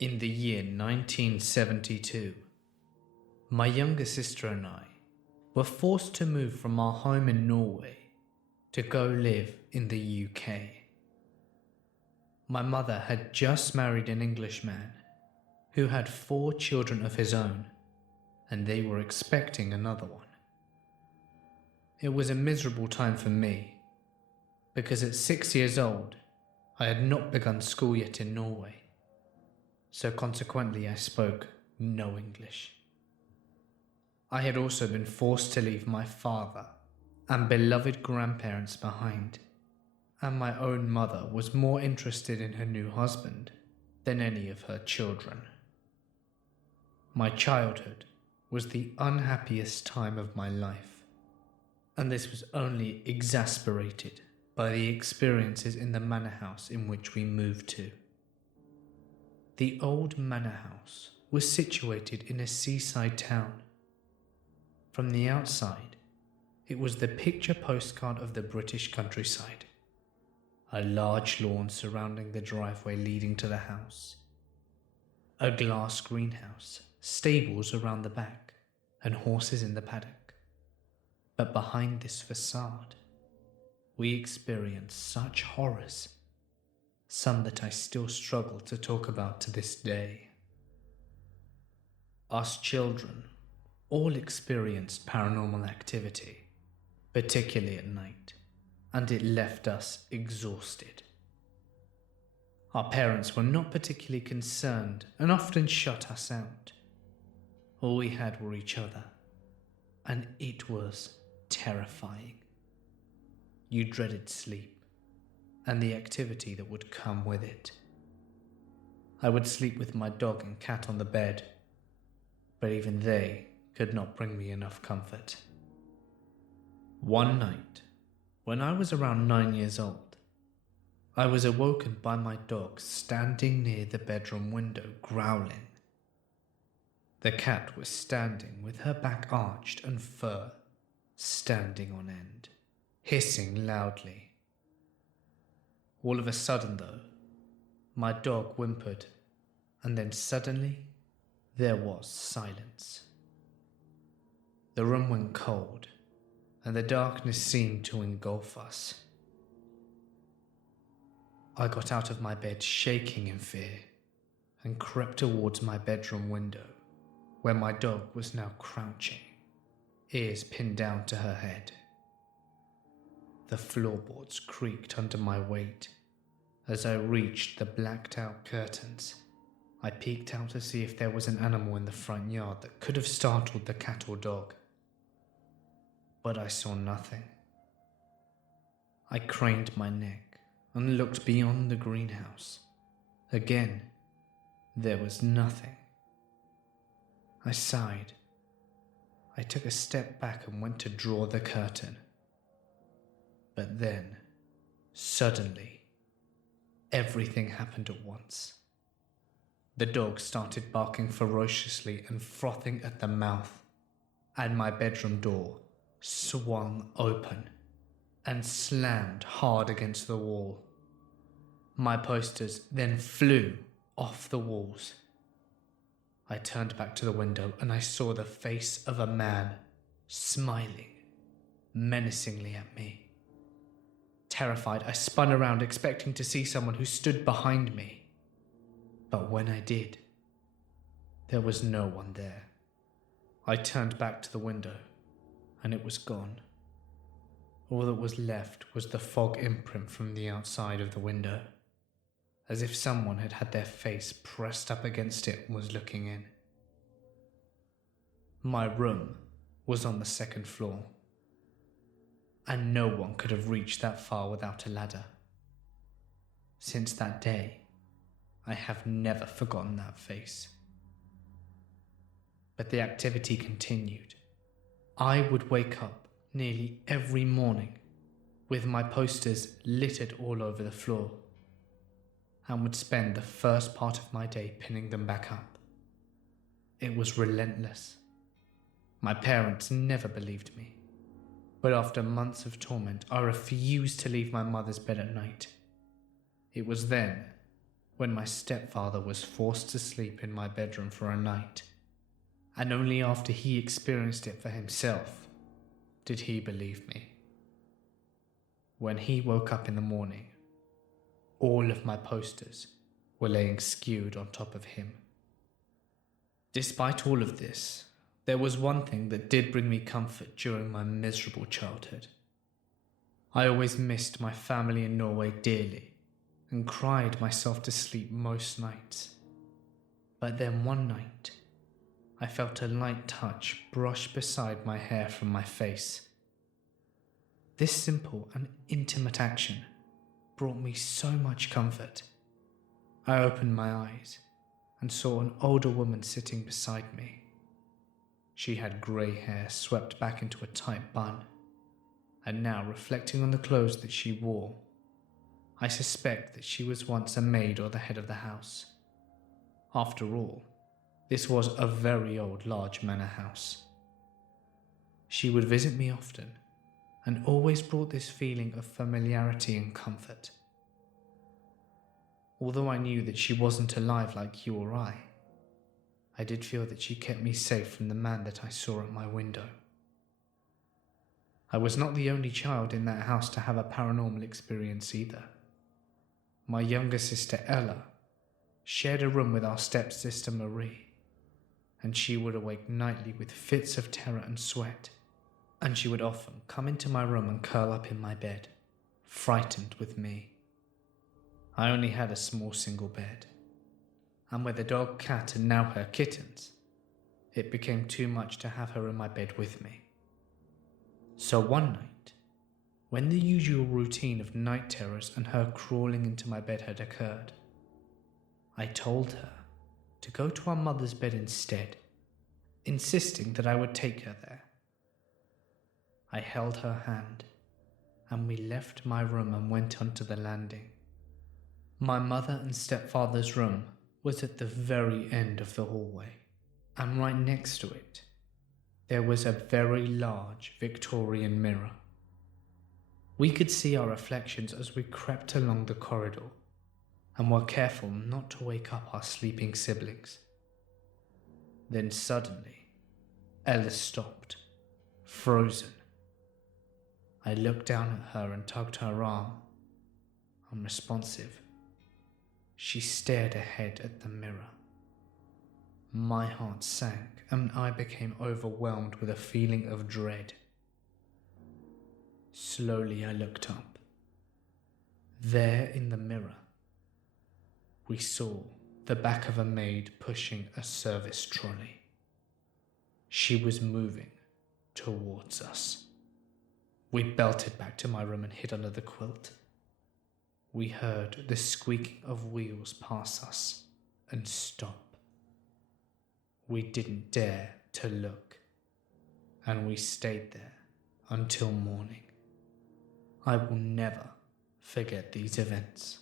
In the year 1972, my younger sister and I were forced to move from our home in Norway to go live in the UK. My mother had just married an Englishman who had 4 children of his own, and they were expecting another one. It was a miserable time for me, because at 6 years old, I had not begun school yet in Norway, so consequently I spoke no English. I had also been forced to leave my father and beloved grandparents behind, and my own mother was more interested in her new husband than any of her children. My childhood was the unhappiest time of my life, and this was only exasperated by the experiences in the manor house in which we moved to. The old manor house was situated in a seaside town. From the outside, it was the picture postcard of the British countryside. A large lawn surrounding the driveway leading to the house. A glass greenhouse, stables around the back, and horses in the paddock. But behind this facade, we experienced such horrors, some that I still struggle to talk about to this day. Us children all experienced paranormal activity, particularly at night, and it left us exhausted. Our parents were not particularly concerned and often shut us out. All we had were each other, and it was terrifying. You dreaded sleep and the activity that would come with it. I would sleep with my dog and cat on the bed, but even they could not bring me enough comfort. One night, when I was around 9 years old, I was awoken by my dog standing near the bedroom window growling. The cat was standing with her back arched and fur standing on end, hissing loudly. All of a sudden, though, my dog whimpered, and then suddenly there was silence. The room went cold, and the darkness seemed to engulf us. I got out of my bed shaking in fear and crept towards my bedroom window, where my dog was now crouching, ears pinned down to her head. The floorboards creaked under my weight. As I reached the blacked-out curtains, I peeked out to see if there was an animal in the front yard that could have startled the cat or dog. But I saw nothing. I craned my neck and looked beyond the greenhouse. Again, there was nothing. I sighed. I took a step back and went to draw the curtain. But then, suddenly, everything happened at once. The dog started barking ferociously and frothing at the mouth, and my bedroom door swung open and slammed hard against the wall. My posters then flew off the walls. I turned back to the window and I saw the face of a man smiling menacingly at me. Terrified, I spun around expecting to see someone who stood behind me. But when I did, there was no one there. I turned back to the window, and it was gone. All that was left was the fog imprint from the outside of the window, as if someone had had their face pressed up against it and was looking in. My room was on the 2nd floor, and no one could have reached that far without a ladder. Since that day, I have never forgotten that face. But the activity continued. I would wake up nearly every morning with my posters littered all over the floor, and would spend the first part of my day pinning them back up. It was relentless. My parents never believed me, but after months of torment, I refused to leave my mother's bed at night. It was then when my stepfather was forced to sleep in my bedroom for a night, and only after he experienced it for himself did he believe me. When he woke up in the morning, all of my posters were laying skewed on top of him. Despite all of this, there was one thing that did bring me comfort during my miserable childhood. I always missed my family in Norway dearly and cried myself to sleep most nights. But then one night, I felt a light touch brush beside my hair from my face. This simple and intimate action brought me so much comfort. I opened my eyes and saw an older woman sitting beside me. She had grey hair swept back into a tight bun, and now reflecting on the clothes that she wore, I suspect that she was once a maid or the head of the house. After all, this was a very old large manor house. She would visit me often, and always brought this feeling of familiarity and comfort. Although I knew that she wasn't alive like you or I did feel that she kept me safe from the man that I saw at my window. I was not the only child in that house to have a paranormal experience either. My younger sister Ella shared a room with our stepsister Marie, and she would awake nightly with fits of terror and sweat, and she would often come into my room and curl up in my bed, frightened with me. I only had a small single bed, and with a dog, cat, and now her kittens, it became too much to have her in my bed with me. So one night, when the usual routine of night terrors and her crawling into my bed had occurred, I told her to go to our mother's bed instead, insisting that I would take her there. I held her hand, and we left my room and went onto the landing. My mother and stepfather's room was at the very end of the hallway, and right next to it, there was a very large Victorian mirror. We could see our reflections as we crept along the corridor, and were careful not to wake up our sleeping siblings. Then suddenly, Ella stopped, frozen. I looked down at her and tugged her arm. Unresponsive, she stared ahead at the mirror. My heart sank and I became overwhelmed with a feeling of dread. Slowly I looked up. There in the mirror, we saw the back of a maid pushing a service trolley. She was moving towards us. We belted back to my room and hid under the quilt. We heard the squeaking of wheels pass us and stop. We didn't dare to look, and we stayed there until morning. I will never forget these events.